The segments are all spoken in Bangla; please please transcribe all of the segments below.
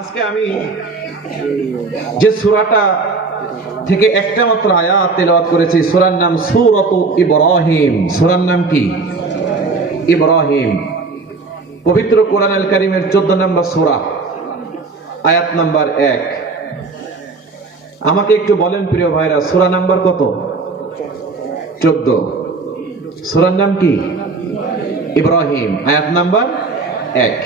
আজকে আমি যে সূরাটা থেকে একটা মাত্র আয়াত তেলাওয়াত করেছি, সূরার নাম সূরাতু ইব্রাহিম। সূরার নাম কি? ইব্রাহিম। পবিত্র কোরআন আল কারীমের 14 নম্বর সূরা, আয়াত নাম্বার 1। আমাকে একটু বলেন প্রিয় ভাইরা, সূরা নাম্বার কত? 14। সূরার নাম কি? ইব্রাহিম, আয়াত নাম্বার 1।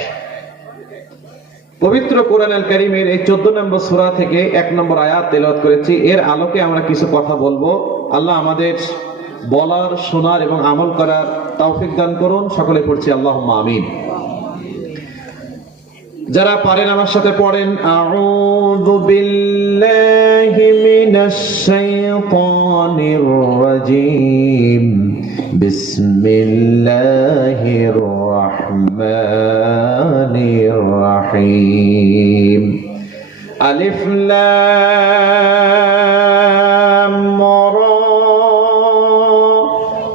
পবিত্র কোরআন আল কারীমের এই 14 নম্বর সূরা থেকে 1 নম্বর আয়াত তেলাওয়াত করেছি। এর আলোকে আমরা কিছু কথা বলবো। আল্লাহ আমাদের বলার, শোনার এবং আমল করার তৌফিক দান করুন। সকলে পড়ছি আল্লাহুম্মা আমিন। যারা পারেন আমার সাথে পড়েন, আউযু বিল্লাহি মিনাশ শাইতানির রাজীম, বিসমিল্লাহির রহমানির রহিম। আলিফ লাম রা,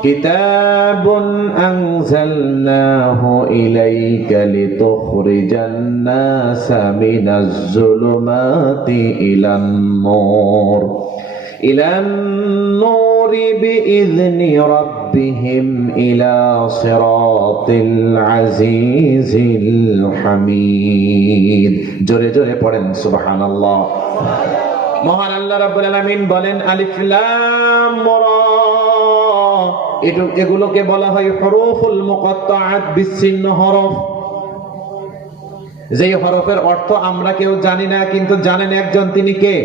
কিতাবুন আনজালনাহু ইলাইকা লিতুখরিজান নাসা মিনাজ যুলুমাতি ইলান নূরি বিইذনি রাব্বিহিম ইলা সিরাতিল আজিজিল হামিদ। জোরে জোরে পড়েন সুবহানাল্লাহ। মহান আল্লাহ রাব্বুল আলামিন বলেন, আলিফ লাম রা, এগুলোকে বলা হয় হুরুফুল মুকাত্তাআত, বিচ্ছিন্ন হরফ। যেই হরফের অর্থ আমরা কেউ জানি না, কিন্তু জানেন একজন, তিনি কে?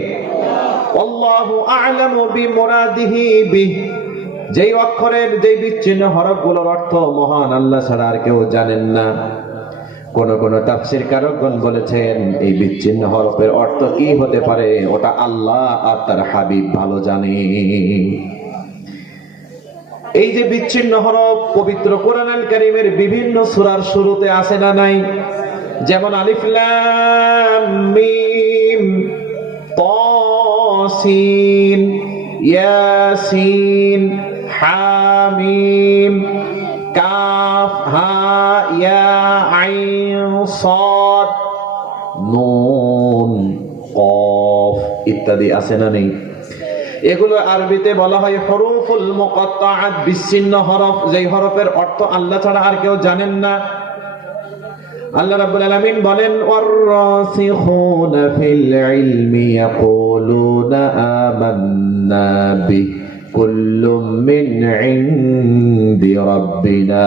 আল্লাহু আ'লামু বিমুরাদিহি বিহ। যেই অক্ষরের, যেই বিচ্ছিন্ন হরফগুলোর অর্থ মহান আল্লাহ ছাড়া আর কেউ জানেন না। কোন কোন তাফসীর কারকগণ বলেছেন এই বিচ্ছিন্ন হরফের অর্থ কি হতে পারে, ওটা আল্লাহ আর তার হাবিব ভালো জানে। এই যে বিচ্ছিন্ন হরফ পবিত্র কোরআন আল কারীমের বিভিন্ন সূরার শুরুতে আছে না নাই? যেমন আলিফ লাম মিম, তা সিন, ইয়াসিন, হামিম, কাফ হা ইয়া আইন সাদ, নুন কফ ইত্যাদি আছে না নেই? এগুলো আরবিতে বলা হয় হুরুফুল মুকাত্তাআত, বিচ্ছিন্ন হরফ, যেই হরফের অর্থ আল্লাহ ছাড়া আর কেউ জানেন না। আল্লাহ রাব্বুল আলামিন বলেন, ওয়ার-রাসিখুনা ফিল ইলমি ইয়াকুলুনা আমান্না বিহি কুল্লুম মিন ইনদি রাব্বিনা।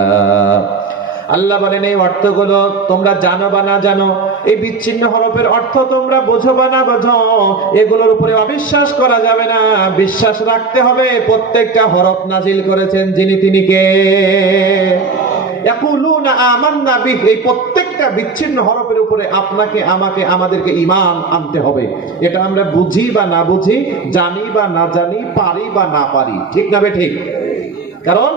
আল্লাহ বলেন, এই অর্থগুলো তোমরা জানো বা না জানো, এই বিচ্ছিন্ন হরফের অর্থ তোমরা বোঝো বা না বোঝো, এগুলোর উপরে অবিশ্বাস করা যাবে না, বিশ্বাস রাখতে হবে। প্রত্যেকটা হরফ নাজিল করেছেন যিনি, তিনি কে? ইয়াকুলুনা আমান্না বিহি। এই প্রত্যেকটা বিচ্ছিন্ন হরফের উপরে আপনাকে, আমাকে, আমাদেরকে ঈমান আনতে হবে। এটা আমরা বুঝি বা না বুঝি, জানি বা না জানি, পারি বা না পারি, ঠিক না ঠিক? কারণ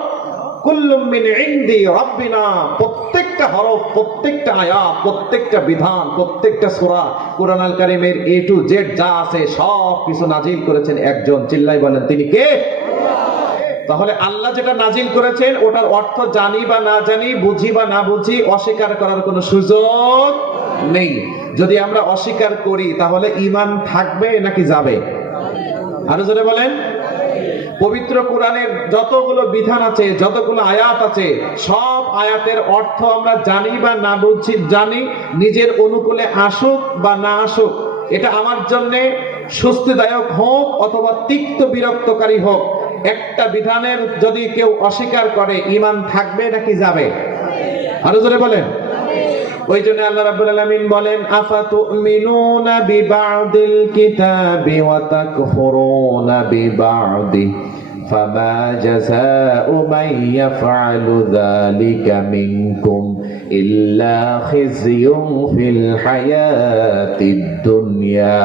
কুল্লুম মিন ইনদি রাব্বিনা, প্রত্যেকটা হরফ, প্রত্যেকটা আয়াত, প্রত্যেকটা বিধান, প্রত্যেকটা সূরা কোরআন আল কারীমের এ টু জেড যা আছে সব কিছু নাজিল করেছেন একজন। চিল্লাই বলেন, তিনি কে? তাহলে আল্লাহ যেটা নাজিল করেছেন ওটার অর্থ জানি বা না জানি, বুঝি বা না বুঝি, অস্বীকার করার কোনো সুযোগ নেই। যদি আমরা অস্বীকার করি তাহলে ঈমান থাকবে নাকি যাবে? আরো জোরে বলেন। পবিত্র কোরআনের যতগুলো বিধান আছে, যতগুলো আয়াত আছে, সব আয়াতের অর্থ আমরা জানি বা না বুঝি, জানি, নিজের অনুকূলে আসুক বা না আসুক, এটা আমার জন্য স্বস্তিদায়ক হোক অথবা তিক্ত বিরক্তকারী হোক, একটা বিধানের যদি কেউ অস্বীকার করে ঈমান থাকবে নাকি যাবে? আরো জোরে বলেন। ওই জন্য আল্লাহ রাব্বুল আলামিন বলেন, আফাতুমিনুনা বিবা'দিল কিতাবি ওয়া তাকফুরুনা বিবা'দি ফামা জাযাউ মান ইয়াফআলু যালিকা মিনকুম ইল্লা খিzyun ফিল হায়াতিদ দুনিয়া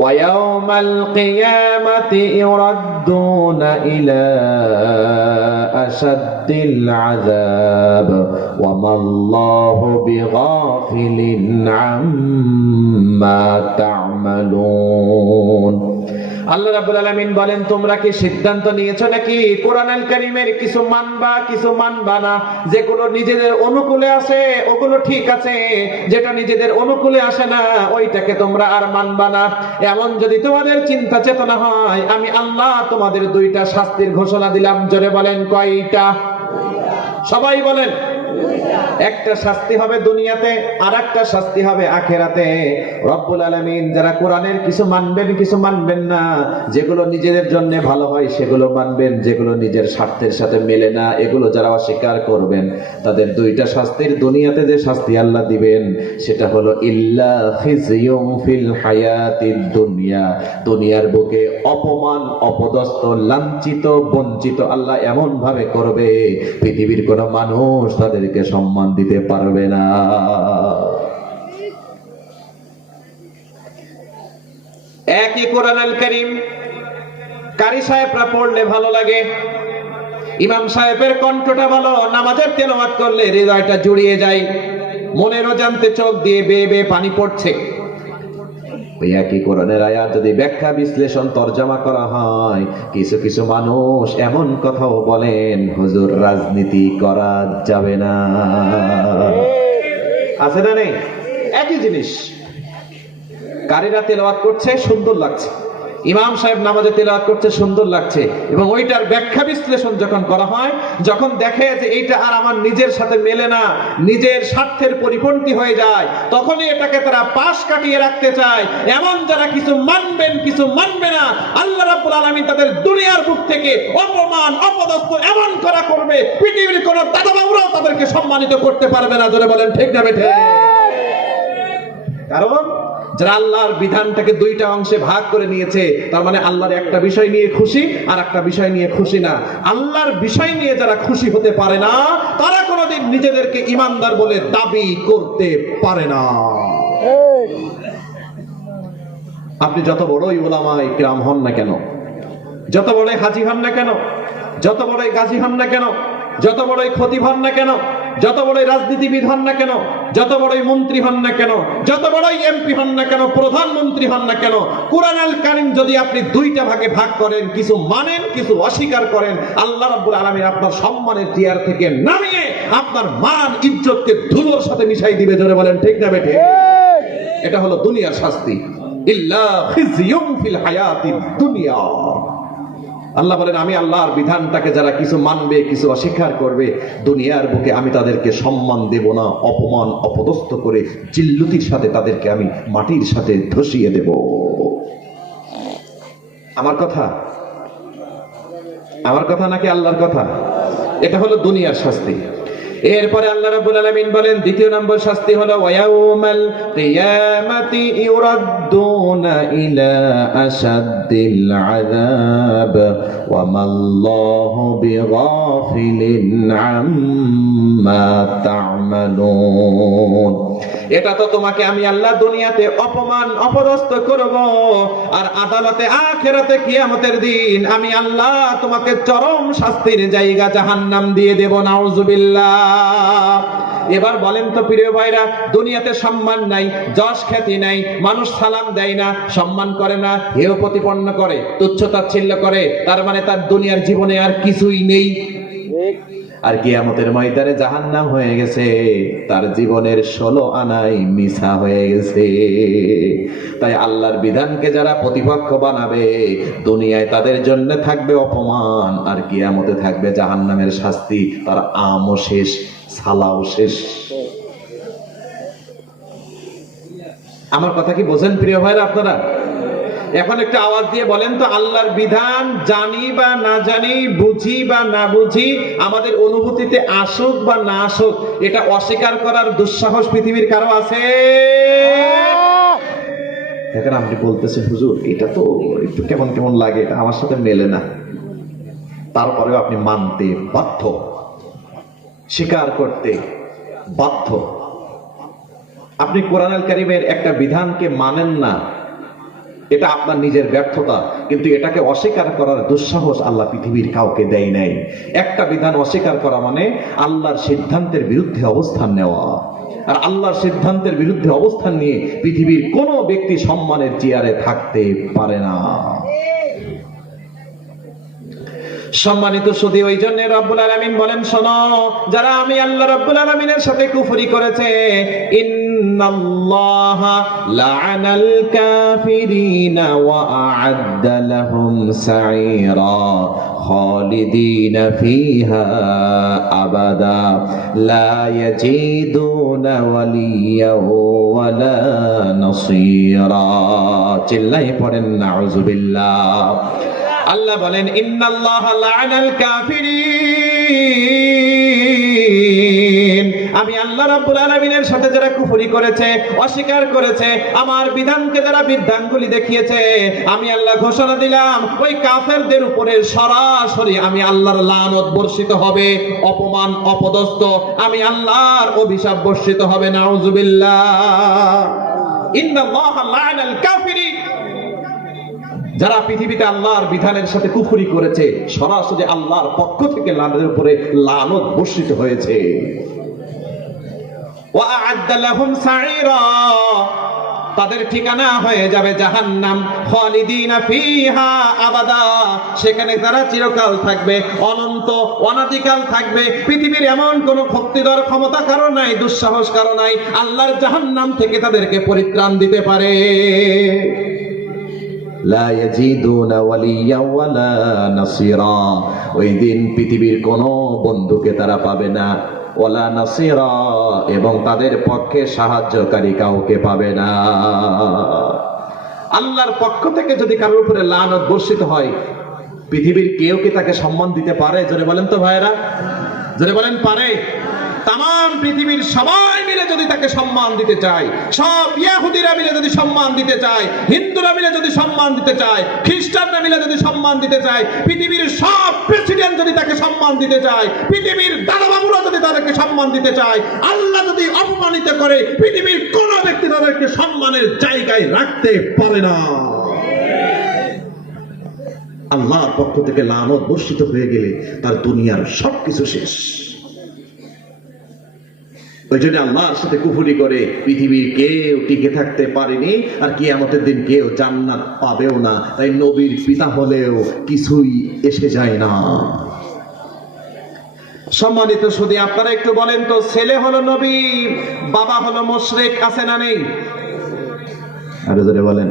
ওয়া ইয়াওমাল কিয়ামাতি ইউরাদ্দুনা ইলা আশাদ্দিল আযাব ওয়া মাল্লাহু বিগাফিলিন আম্মা তা'মালুন। আল্লাহ রাব্বুল আলামিন বলেন, তোমরা কি সিদ্ধান্ত নিয়েছো নাকি কোরআনুল কারীমের কিছু মানবা কিছু মানবা না? যেগুলো নিজেদের অনুকূলে আসে ওগুলো ঠিক আছে, যেটা নিজেদের অনুকূলে আসে না ওইটাকে তোমরা আর মানবা না। এমন যদি তোমাদের চিন্তা চেতনা হয়, আমি আল্লাহ তোমাদের দুইটা শাস্তির ঘোষণা দিলাম। জোরে বলেন, কয়টা? সবাই বলেন। একটা শাস্তি হবে দুনিয়াতে, আর একটা শাস্তি হবে আখেরাতে। রব্বুল আলামিন যারা কোরআনের কিছু মানবেন কিছু মানবেন না, যেগুলো নিজেদের জন্য ভালো হয় সেগুলো মানবেন, যেগুলো নিজের স্বার্থের সাথে মেলে না এগুলো যারা অস্বীকার করবেন, তাদের দুইটা শাস্তির দুনিয়াতে যে শাস্তি আল্লাহ দিবেন সেটা হলো ইল্লা খিজিয়ুম ফিল হায়াতিদ দুনিয়া, দুনিয়ার বুকে অপমান, অপদস্থ, লাঞ্ছিত, বঞ্চিত আল্লাহ এমন ভাবে করবে পৃথিবীর কোনো মানুষ তাদেরকে সম্মান দিতে পারবে না। একই কোরআনুল কারীম কারি সাহেবরা পড়লে ভালো লাগে, ইমাম সাহেবের কণ্ঠটা ভালো, নামাজের তেলাওয়াত করলে হৃদয়টা জুড়িয়ে যায়, মনের অজান্তে চোখ দিয়ে বেয়ে বেয়ে পানি পড়ছে। ওই একই কোরআনের আয়াত যদি ব্যাখ্যা বিশ্লেষণ তরজমা করা হয়, কিছু কিছু মানুষ এমন কথাও বলেন, হুজুর রাজনীতি করা যাবে না। আছে না নেই? একই জিনিস, কারীরা তেলাওয়াত করছে সুন্দর লাগছে, ইমাম সাহেব নামাজে তেলাওয়াত করছে সুন্দর লাগছে, এবং ওইটার ব্যাখ্যা বিশ্লেষণ যখন করা হয়, যখন দেখে যে এইটা আর আমার নিজের সাথে মেলে না, নিজের স্বার্থের পরিপন্থী হয়ে যায়, তখনই এটাকে তারা পাশ কাটিয়ে রাখতে চায়। এমন যারা কিছু মানবেন কিছু মানবে না, আল্লাহ রাব্বুল আলামিন তাদের দুনিয়ার বুক থেকে অপমান, অপদস্থ এমন করা করবে পৃথিবীর কোন দাদাবাবুরাও তাদেরকে সম্মানিত করতে পারবে না। জোরে বলেন, ঠিক না বেঠে? কারণ যারা আল্লাহর বিধানটাকে দুইটা অংশে ভাগ করে নিয়েছে, তার মানে আল্লাহর একটা বিষয় নিয়ে খুশি আর একটা বিষয় নিয়ে খুশি না। আল্লাহর বিষয় নিয়ে যারা খুশি হতে পারে না, তারা কোনোদিন নিজেদেরকে ইমানদার বলে দাবি করতে পারে না। আপনি যত বড়ই উলামায়ে কিরাম হন না কেন, যত বড়ই হাজী হন না কেন, যত বড়ই গাজী হন না কেন, যত বড়ই খতিব হন না কেন, যত বড়ই রাজনীতিবিদ হন না কেন, যত বড়ই মন্ত্রী হন না কেন, যত বড়ই এমপি হন না কেন, প্রধানমন্ত্রী হন না কেন, কোরআনুল কারীম যদি আপনি দুইটা ভাগে ভাগ করেন, কিছু মানেন কিছু অস্বীকার করেন, আল্লাহ রাব্বুল আলামিন আপনার সম্মানের চেয়ার থেকে নামিয়ে আপনার মান ইজ্জতকে ধুলোর সাথে মিশাই দিবে। জোরে বলেন, ঠিক না বেঠিক? এটা হলো দুনিয়ার শাস্তি, ইল্লা খিজিয়ুম ফিল হায়াতিদ দুনিয়া। আল্লাহ বলেন, আমি আল্লাহর বিধানটাকে যারা কিছু মানবে কিছু অস্বীকার করবে, দুনিয়ার বুকে আমি তাদেরকে সম্মান দেব না, অপমান অপদস্থ করে জিল্লুতির সাথে তাদেরকে আমি মাটির সাথে ধসিয়ে দেব। আমার কথা, আমার কথা নাকি আল্লাহর কথা? এটা হলো দুনিয়ার শাস্তি। এরপরে আল্লাহ রাব্বুল আলামিন বলেন, দ্বিতীয় নম্বর শাস্তি হলো ওয়ায়াউমাল কিয়ামাতি ইউরাদ্দুনা ইলা আশাদ্দিল আযাব ওয়া মাল্লাহু বিগাফিলিন আম্মা তা'মালুন। এটা তো তোমাকে আমি আল্লাহ দুনিয়াতে অপমান অপদস্থ করব, আর আদালতে আখিরাতে কিয়ামতের দিন আমি আল্লাহ তোমাকে চরম শাস্তির জায়গা জাহান্নাম দিয়ে দেব। নাউযুবিল্লাহ। এবার বলেন তো প্রিয় ভাইরা, দুনিয়াতে সম্মান নাই, যশ খ্যাতি নাই, মানুষ সালাম দেয় না, সম্মান করে না, হেয় প্রতিপন্ন করে, তুচ্ছ তাচ্ছিল্য করে, তার মানে তার দুনিয়ার জীবনে আর কিছুই নেই। আর কিয়ামতের ময়দানে জাহান্নাম হয়ে গেছে, তার জীবনের 16 আনাই মিছা হয়ে গেছে। তাই আল্লাহর বিধানকে যারা প্রতিপক্ষ বানাবে, দুনিয়ায় তাদের জন্য থাকবে অপমান, আর কিয়ামতে থাকবে জাহান্নামের শাস্তি। তার আমও শেষ, সালাও শেষ। আমার কথা কি বোঝেন প্রিয় ভাইরা আপনারা? এখন একটা আওয়াজ দিয়ে বলেন তো, আল্লাহর বিধান জানি বা না জানি, বুঝি বা না বুঝি, আমাদের অনুভূতিতে আসুক বা না আসুক, এটা অস্বীকার করার দুঃসাহস পৃথিবীর কারো আছে? দেখেন, আপনি বলতেছেন হুজুর এটা তো একটু কেমন কেমন লাগে, এটা আমার সাথে মেলে না, তারপরেও আপনি মানতে বাধ্য, স্বীকার করতে বাধ্য। আপনি কোরআনুল কারীমের একটা বিধানকে মানেন না, এটা আপনার নিজের ব্যর্থতা, কিন্তু এটাকে অস্বীকার করার দুঃসাহস আল্লাহ পৃথিবীর কাউকে দেয় নাই। একটা বিধান অস্বীকার করা মানে আল্লাহর সিদ্ধান্তের বিরুদ্ধে অবস্থান নেওয়া, আর আল্লাহর সিদ্ধান্তের বিরুদ্ধে অবস্থান নিয়ে পৃথিবীর কোনো ব্যক্তি সম্মানের চেয়ারে থাকতে পারে না। সম্মানিত সুধী, ওই জন্য রব্বুল আলামিন বলেন, শোনো, যারা আমি আল্লাহ রব্বুল আলামিনের সাথে কুফরি করেছে, ইন্নাল্লাহা লা'আনাল কাফিরিনা ওয়া আ'আদ্দা লাহুম সা'ীরা খালিদিনা ফিহা আবাদা লা ইয়াজিদুনা ওয়ালিয়্যাও ওয়ালা নাসীরা। চিল্লাই পড়েন নাউযুবিল্লাহ। আল্লাহ বলেন, ইন্নাল্লাহা লা'আনাল কাফিরিন, আমি আল্লাহ রাব্বুল আলামিনের সাথে যারা কুফরি করেছে, অস্বীকার করেছে, আমার বিধানকে যারা বিধানগুলি দেখিয়েছে, আমি আল্লাহ ঘোষণা দিলাম ওই কাফেরদের উপরে সরাসরি আমি আল্লাহর লানত বর্ষিত হবে, অপমান অপদস্থ আমি আল্লাহর অভিশাপ বর্ষিত হবে। নাউযুবিল্লাহ। ইন্নাল্লাহা লা'আনাল কাফিরিন, যারা পৃথিবীতে আল্লাহর বিধানের সাথে কুফরি করেছে, সরাসরি আল্লাহর পক্ষ থেকে তাদের উপরে লানত বর্ষিত হয়েছে। ওয়া আ'আদ্দা লাহুম সা'ীরা, তাদের ঠিকানা হয়ে যাবে জাহান্নাম, খালিদিনা ফিহা আবাদা, সেখানে তারা চিরকাল থাকবে, অনন্ত অনাদিকাল থাকবে। পৃথিবীর এমন কোন শক্তিধর ক্ষমতা কারো নাই, দুঃসাহস কারো নাই আল্লাহর জাহান্নাম থেকে তাদেরকে পরিত্রাণ দিতে পারে। লা ইয়াজিদুনা ওয়ালিয়্যা ওয়ালা নাসীরা, ওই দিন পৃথিবীর কোন বন্ধুকে তারা পাবে না, ওয়ালা নাসীরা, এবং তাদের পক্ষে সাহায্যকারী কাউকে পাবে না। আল্লাহর পক্ষ থেকে যদি কারোর উপরে লানত বর্ষিত হয়, পৃথিবীর কেউ কি তাকে সম্মান দিতে পারে? জোরে বলেন তো ভাইরা, জোরে বলেন, পারে? তাম পৃথিবীর সবাই মিলে যদি তাকে সম্মান দিতে চায়, সব ইহুদিরা মিলে যদি সম্মান দিতে চায়, হিন্দুরা মিলে যদি সম্মান দিতে চায়, খ্রিস্টানরা মিলে যদি সম্মান দিতে চায়, পৃথিবীর সব প্রেসিডেন্ট যদি তাকে সম্মান দিতে চায়, পৃথিবীর দাদাবাবুরা যদি তাদেরকে সম্মান দিতে চায়, আল্লাহ যদি অপমানিত করে, পৃথিবীর কোন ব্যক্তি তাদেরকে সম্মানের জায়গায় রাখতে পারে না। আল্লাহর পক্ষ থেকে লানত বর্ষিত হয়ে গেলে তার দুনিয়ার সবকিছু শেষ। ওই জন্য আল্লাহর সাথে কুফরি করে পৃথিবীর কেউ টিকে থাকতে পারেনি, আর কিয়ামতের দিন কেউ জান্নাত পাবেও না। তাই নবীর পিতা হলেও কিছুই এসে যায় না। সম্মানিত সুধী, আপনারা একটু বলেন তো, ছেলে হলো নবী, বাবা হলো মুশরিক, আছে না নেই? আরো জোরে বলেন,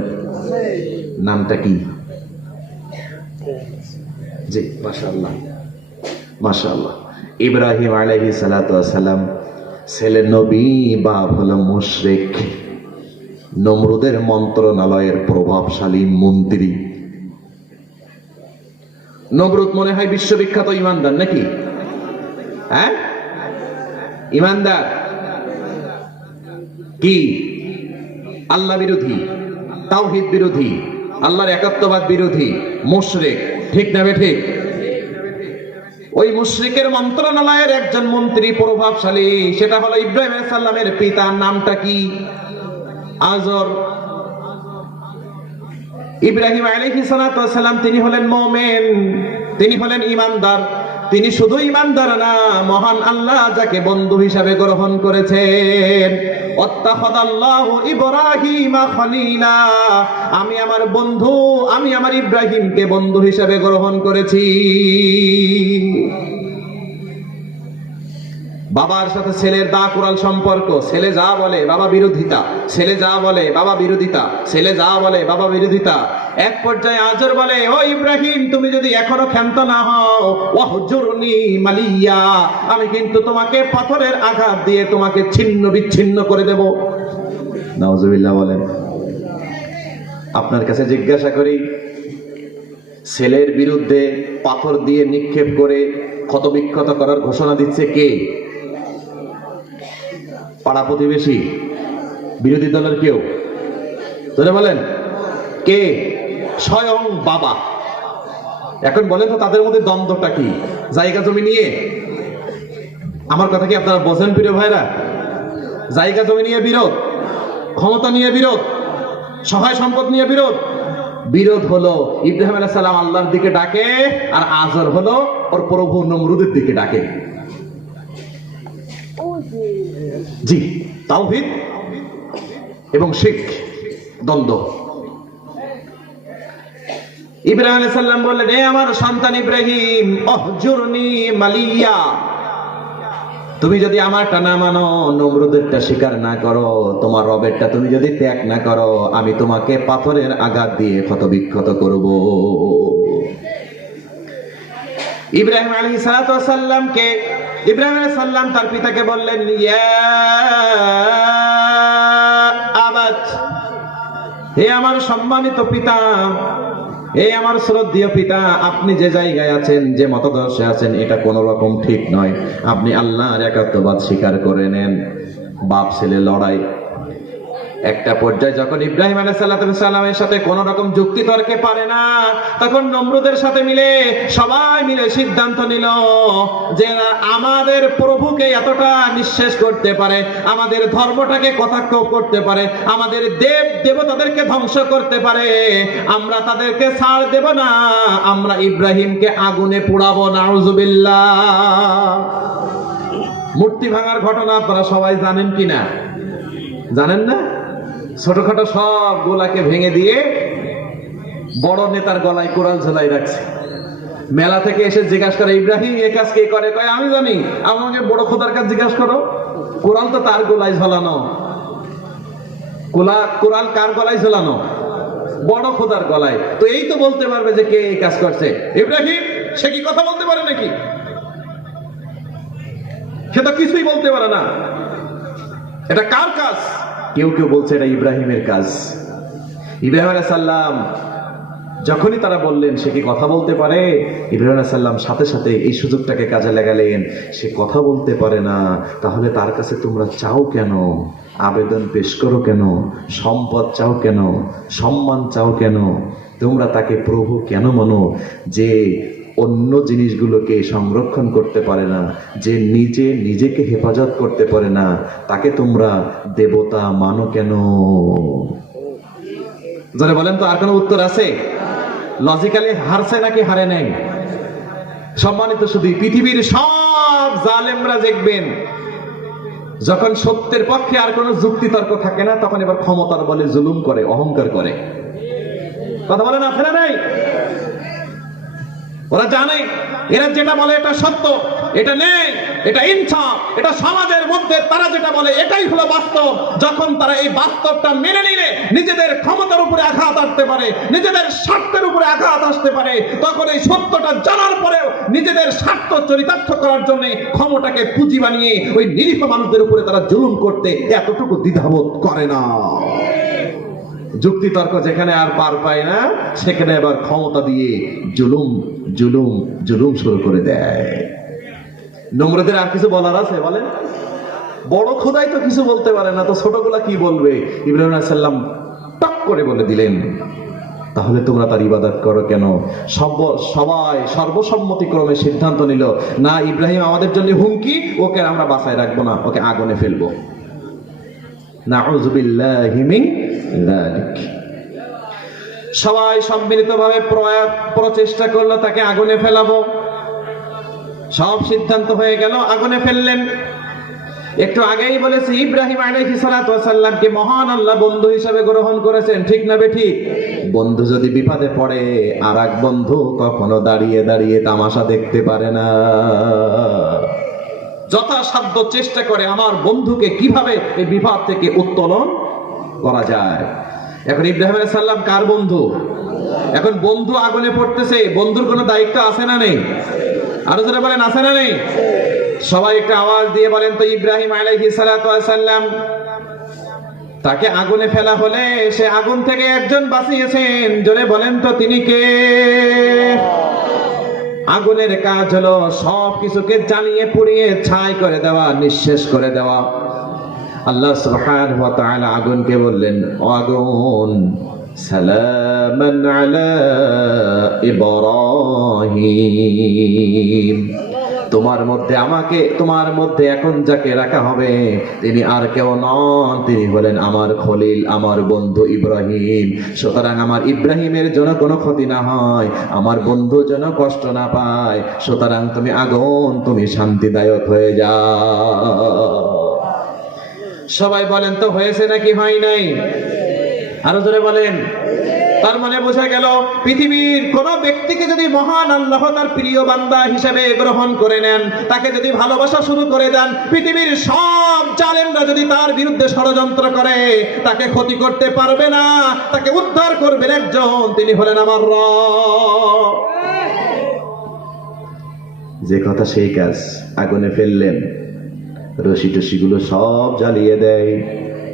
নামটা কি? জি, মাশাআল্লাহ মাশাআল্লাহ। ইব্রাহিম আলাইহিস সালাতু ওয়াস সালাম, ছেলে নবী, বাপ হলো মুশরিক, নমরুদের মন্ত্রণালয়ের প্রভাবশালী মন্ত্রী। নমরুদ মনে হয় বিশ্ববিখ্যাত ইমানদার নাকি? হ্যাঁ, ইমানদার কি? আল্লাহ বিরোধী, তাওহীদ বিরোধী, আল্লাহর একাত্মবাদ বিরোধী, মুশরিক, ঠিক না বেঠিক? ওই মুশরিকের মন্ত্রণালয়ের একজন মন্ত্রী, প্রভাবশালী, সেটা হলো ইব্রাহিম আলাইহিস সালামের পিতার নামটা কি? আজর। ইব্রাহিম আলাইহিস সালাম তিনি হলেন মুমিন, তিনি হলেন ইমানদার। তিনি শুধু ইমানদার না, মহান আল্লাহ যাকে বন্ধু হিসাবে গ্রহণ করেছেন। ওয়াত্তাখাযাল্লাহু ইব্রাহিমা খলীলা, আমি আমার বন্ধু, আমি আমার ইব্রাহিমকে বন্ধু হিসাবে গ্রহণ করেছি। বাবার সাথে ছেলের দাকুরাল সম্পর্ক, ছেলে যা বলে বাবা বিরোধিতা, ছেলে যা বলে বাবা বিরোধিতা, ছেলে যা বলে বাবা বিরোধিতা। এক পর্যায়ে আজর বলে, ও ইব্রাহিম, তুমি যদি এখনো ক্ষান্ত না হও, ওয়াহজুরনি মালিয়া, আমি কিন্তু তোমাকে পাথরের আঘাত দিয়ে তোমাকে ছিন্ন বিচ্ছিন্ন করে দেব। নাউজুবিল্লাহ বলেন। আপনার কাছে জিজ্ঞাসা করি, ছেলের বিরুদ্ধে পাথর দিয়ে নিক্ষেপ করে ক্ষতবিক্ষত করার ঘোষণা দিচ্ছে কে? পাড়া প্রতিবেশী, বিরোধী দলের কেউ? ধরে বলেন কে? স্বয়ং বাবা। এখন বলেন তো, তাদের মধ্যে দ্বন্দ্বটা কি? জায়গা জমি নিয়ে? আমার কথা কি আপনারা বোঝেন প্রিয় ভাইরা? জায়গা জমি নিয়ে বিরোধ, ক্ষমতা নিয়ে বিরোধ, সহায় সম্পদ নিয়ে বিরোধ। বিরোধ হলো ইব্রাহিম আলাইহিস সালাম আল্লাহর দিকে ডাকে, আর আজর হলো ওর প্রভু নমরুদের দিকে ডাকে। জি, তাওহীদ এবং শিরক, দ্বন্দ্ব। ইব্রাহিম আলাইহিস সালাম বললেন, হে আমার সন্তান ইব্রাহিম, অহজুরনি মালিয়া, তুমি যদি আমারটা না মানো, নমরুদেরটা স্বীকার না করো, তোমার রবেরটা তুমি যদি ত্যাগ না করো, আমি তোমাকে পাথরের আঘাত দিয়ে ক্ষতবিক্ষত করব। ইব্রাহিম আলাইহিস সালামকে ইব্রাহিম আলাইহিস সালাম তার পিতাকে বললেন, ইয়া আবাত, হে আমার সম্মানিত পিতা, হে আমার শ্রদ্ধেয় পিতা, আপনি যে জায়গায় আছেন, যে মতাদর্শে আছেন, এটা কোন রকম ঠিক নয়। আপনি আল্লাহর একাত্মবাদ স্বীকার করে নেন। বাপ ছেলে লড়াই। একটা পর্যায়ে যখন ইব্রাহিম আলাইহিস সালামের সাথে কোন রকম যুক্তি তর্কে পারে না, তখন নমরুদের সাথে সবাই মিলে সিদ্ধান্ত নিল যে আমাদের প্রভুকে এতটা নিঃশেষ করতে পারে, আমাদের ধর্মটাকে কটাক্ষ করতে পারে, আমাদের দেব দেবতাদেরকে ধ্বংস করতে পারে, আমরা তাদেরকে ছাড় দেব না, আমরা ইব্রাহিমকে আগুনে পোড়াবো। নাউজুবিল্লাহ। মূর্তি ভাঙার ঘটনা আপনারা সবাই জানেন কিনা? জানেন না? ছোটখাটো সব গোলাকে ভেঙে দিয়ে বড় নেতার গলায় কোরাল ঝোলাই রাখছে। মেলা থেকে এসে জিজ্ঞাসা করে, ইব্রাহিম এ কাজ কে করে? কয়, আমি জানি। আমাকে বড় খোদার কাজ জিজ্ঞাসা করো। কোরাল তো তার গলায় ঝোলানো। কোরাল কার গলায় ঝোলানো? বড় খোদার গলায়। তো এই তো বলতে পারবে যে কে এই কাজ করছে। ইব্রাহিম সে কি কথা বলতে পারে নাকি? সে তো কিছুই বলতে পারে না। এটা কার কাজ? কেউ কেউ বলছে এটা ইব্রাহিমের কাজ। ইব্রাহিম আলাইহিস সালাম যখনই তারা বললেন সে কি কথা বলতে পারে, ইব্রাহিম আলাইহিস সালাম সাথে সাথে এই সুযোগটাকে কাজে লাগালেন। সে কথা বলতে পারে না, তাহলে তার কাছে তোমরা চাও কেন? আবেদন পেশ করো কেন? সম্পদ চাও কেন? সম্মান চাও কেন? তোমরা তাকে প্রভু কেন মানো, যে অন্য জিনিসগুলোকে সংরক্ষণ করতে পারে না, যে নিজে নিজেকে হেফাজত করতে পারে না, তাকে তোমরা দেবতা মানো কেন? যারা বলেন তো, আর কোনো উত্তর আছে? লজিক্যালি হারছে নাকি হারে নাই? সম্মানিত শুধু পৃথিবীর সব জালেমরা দেখবেন যখন সত্যের পক্ষে আর কোনো যুক্তি তর্ক থাকে না, তখন এবার ক্ষমতার বলে জুলুম করে, অহংকার করে। কথা বলেন আছে না নাই? ওরা জানে এরা যেটা বলে এটা সত্য, এটা নেই, এটা ইনসাফ, এটা সমাজের মধ্যে তারা যেটা বলে এটাই হলো বাস্তব। যখন তারা এই বাস্তবটা মেনে নিলে নিজেদের ক্ষমতার উপরে আঘাত আসতে পারে, নিজেদের স্বার্থের উপরে আঘাত আসতে পারে, তখন এই সত্যটা জানার পরেও নিজেদের স্বার্থ চরিতার্থ করার জন্য ক্ষমতাকে পুঁজি বানিয়ে ওই নিরীহ মানুষদের উপরে তারা জুলুম করতে এতটুকু দ্বিধাবোধ করে না। যুক্তি তর্ক যেখানে আর পার পায় না, সেখানে এবার ক্ষমতা দিয়ে জুলুম জুলুম জুলুম শুরু করে দেয়। নমরুদের আর কিছু বলার আছে? বলেন। বড় খোদাই তো কিছু বলতে পারে না, তো ছোটগুলা কি বলবে? ইব্রাহিম আলাইহিস সালাম টক করে বলে দিলেন, তাহলে তোমরা তার ইবাদত করো কেন? সবাই সর্বসম্মতিক্রমে সিদ্ধান্ত নিল, না, ইব্রাহিম আমাদের জন্য হুমকি, ওকে আমরা বাঁচায় রাখবো না, ওকে আগুনে ফেলবো। নাউযুবিল্লাহি মিন যালিক। সবাই সম্মিলিতভাবে প্রচেষ্টা করলো তাকে আগুনে ফেলাবো। সব সিদ্ধান্ত হয়ে গেল, আগুনে ফেললেন। একটু আগেই বলেছি ইব্রাহিম আলাইহিস সালাতু ওয়াস সালামকে মহান আল্লাহ বন্ধু হিসেবে গ্রহণ করেছেন, ঠিক না বেঠিক? বন্ধু যদি বিপদে পড়ে, আর এক বন্ধু কখনো দাঁড়িয়ে দাঁড়িয়ে তামাশা দেখতে পারে না, যথাসাধ্য চেষ্টা করে আমার বন্ধুকে কিভাবে এই বিপদ থেকে উত্তোলন করা যায়। এখন ইব্রাহিম আলাইহিস সালাম কার বন্ধু? এখন বন্ধু আগুনে পড়তেছে, বন্ধুর কোনো দায়িত্ব আছে না নেই? আরো যারা বলেন আছে না নেই? সবাই একটা আওয়াজ দিয়ে বলেন তো, ইব্রাহিম আলাইহিস সালাতু ওয়াস সালাম তাকে আগুনে ফেলা হলে সে আগুন থেকে একজন বাঁচিয়েছেন, জোরে বলেন তো তিনি কে? আগুনের কাজ হলো সব কিছুকে জ্বালিয়ে পুড়িয়ে ছাই করে দেওয়া, নিঃশেষ করে দেওয়া। আল্লাহ সুবহানাহু ওয়া তাআলা আগুনকে বললেন, ও আগুন, সালামান আলা ইব্রাহিম, তোমার মধ্যে এখন যাকে রাখা হবে তিনি আর কেউ নন, তিনি হলেন আমার খলিল, আমার বন্ধু ইব্রাহিম। সুতরাং আমার ইব্রাহিমের জন্য কোনো ক্ষতি না হয়, আমার বন্ধু যেন কষ্ট না পায়, সুতরাং তুমি আগুন, তুমি শান্তিদায়ক হয়ে যাও। সবাই বলেন তো, হয়েছে নাকি হয় নাই? আরো জোরে বলেন। তার মানে বোঝা গেল পৃথিবীর কোন ব্যক্তিকে যদি মহান আল্লাহ তার প্রিয় বান্দা হিসেবে গ্রহণ করে নেন, তাকে যদি ভালোবাসা শুরু করে দেন, পৃথিবীর সব জালেমরা যদি তার বিরুদ্ধে ষড়যন্ত্র করে, তাকে ক্ষতি করতে পারবে না। তাকে উদ্ধার করবেন একজন, তিনি হলেন আমার রব। যে কথা সেই কাজ। আগুনে ফেললেন, রশি টসি গুলো সব জ্বালিয়ে দেয়,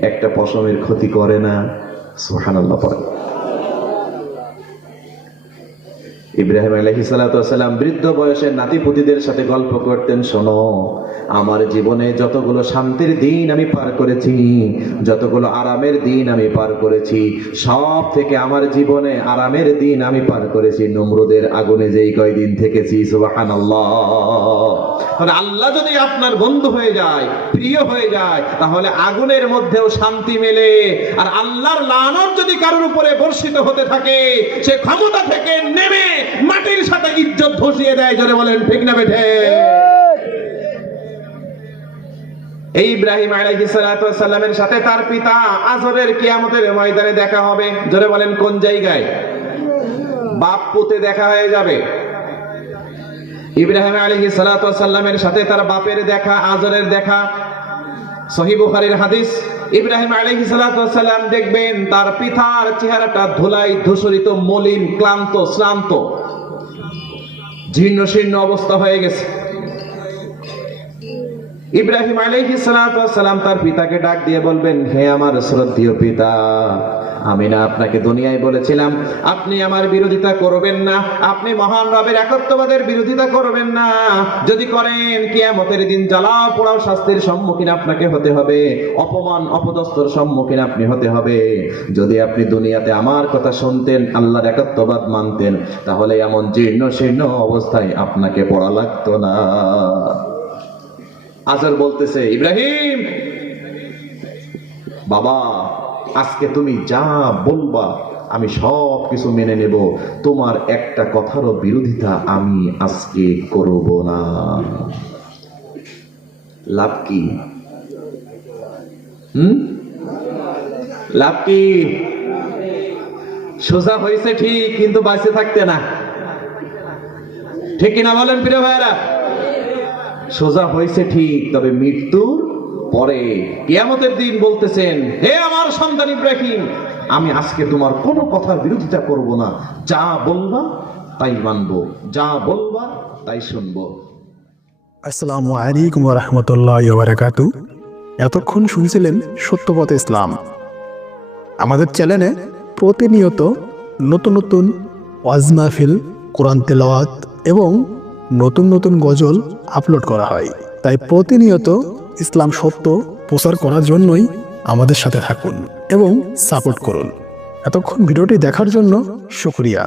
একটা পশমের ক্ষতি করে না। সুবহানাল্লাহ পড়ে। ইব্রাহিম আলাইহিস সালাতু ওয়াস সালাম বৃদ্ধ বয়সে নাতিপুতিদের সাথে গল্প করতেন, শোনো, আমার জীবনে যতগুলো শান্তির দিন আমি পার করেছি, যতগুলো আরামের দিন আমি পার করেছি, সব থেকে আমার জীবনে আরামের দিন আমি পার করেছি নমরুদের আগুনে যেই কয়দিন থেকেছি। সুবহানাল্লাহ। মানে আল্লাহ যদি আপনার বন্ধু হয়ে যায়, প্রিয় হয়ে যায়, তাহলে আগুনের মধ্যেও শান্তি মেলে। আর আল্লাহর লানত যদি কারোর উপরে বর্ষিত হতে থাকে, সে ক্ষমতা থেকে নেমে মাটির সাথে ইজ্জত ধসিয়ে দেয়। জোরে বলেন ঠিক না বেঠে? এই ইব্রাহিম আলাইহিস সালাতু ওয়াস সালামের সাথে তার পিতা আজরের কিয়ামতের ময়দানে দেখা হবে। জোরে বলেন কোন জায়গায়? বাপ পুতে দেখা হয়ে যাবে। ইব্রাহিম আলাইহিস সালাতু ওয়াস সালামের সাথে তার বাপের দেখা, আজরের দেখা। সহিহ বুখারীর হাদিস। ইব্রাহিম আলাইহিস সালাতু ওয়াস সালাম দেখবেন তার পিতার চেহারাটা ধুলায় ধূসরিত, মলিন, ক্লান্ত, শ্রান্ত, জীর্ণ শীর্ণ অবস্থা হয়ে গেছে। ইব্রাহিম আলাইহিস সালাতু ওয়াস সালাম তার পিতাকে ডাক দিয়ে বলবেন, হে আমার শ্রদ্ধেয় পিতা, আমি না আপনাকে দুনিয়ায় বলেছিলাম আপনি আমার বিরোধিতা করবেন না, আপনি মহান রবের একত্ববাদের বিরোধিতা করবেন না। যদি করেন কিয়ামতের দিন জ্বালাও পোড়াও শাস্তির সম্মুখীন আপনাকে হতে হবে, অপমান অপদস্থর সম্মুখীন আপনি হতে হবে। যদি আপনি দুনিয়াতে আমার কথা শুনতেন, আল্লাহর একত্ববাদ মানতেন, তাহলে এমন জীর্ণ শীর্ণ অবস্থায় আপনাকে পড়া লাগতো না। আজর বলতেছে, ইব্রাহিম বাবা, আজকে তুমি যা বলবা আমি সব কিছু মেনে নেব, তোমার একটা কথারও বিরোধিতা আমি আজকে করব না। লাভ কি? লাভ কি? সোজা হয়েছে ঠিক, কিন্তু বাঁচে থাকতে না। ঠিক কিনা বলেন প্রিয় ভাইরা? সোজা হয়েছে ঠিক, তবে মৃত্যুর পরে কিয়ামতের দিন বলতেছেন, হে আমার সন্তান ইব্রাহিম, আমি আজকে তোমার কোনো কথার বিরোধিতা করব না, যা বলবা তাই মানবো, যা বলবা তাই শুনবো। আসসালামু আলাইকুম ওয়া রাহমাতুল্লাহি ওয়া বারাকাতুহু। এতক্ষণ শুনছিলেন সত্যপথ ইসলাম। আমাদের চ্যানেলে প্রতিনিয়ত নতুন নতুন ওয়াজ মাহফিল, কোরআন তেলাওয়াত এবং নতুন নতুন গজল আপলোড করা হয়। তাই প্রতিনিয়ত ইসলাম সত্য প্রচার করার জন্যই আমাদের সাথে থাকুন এবং সাপোর্ট করুন। এতক্ষণ ভিডিওটি দেখার জন্য শুকরিয়া।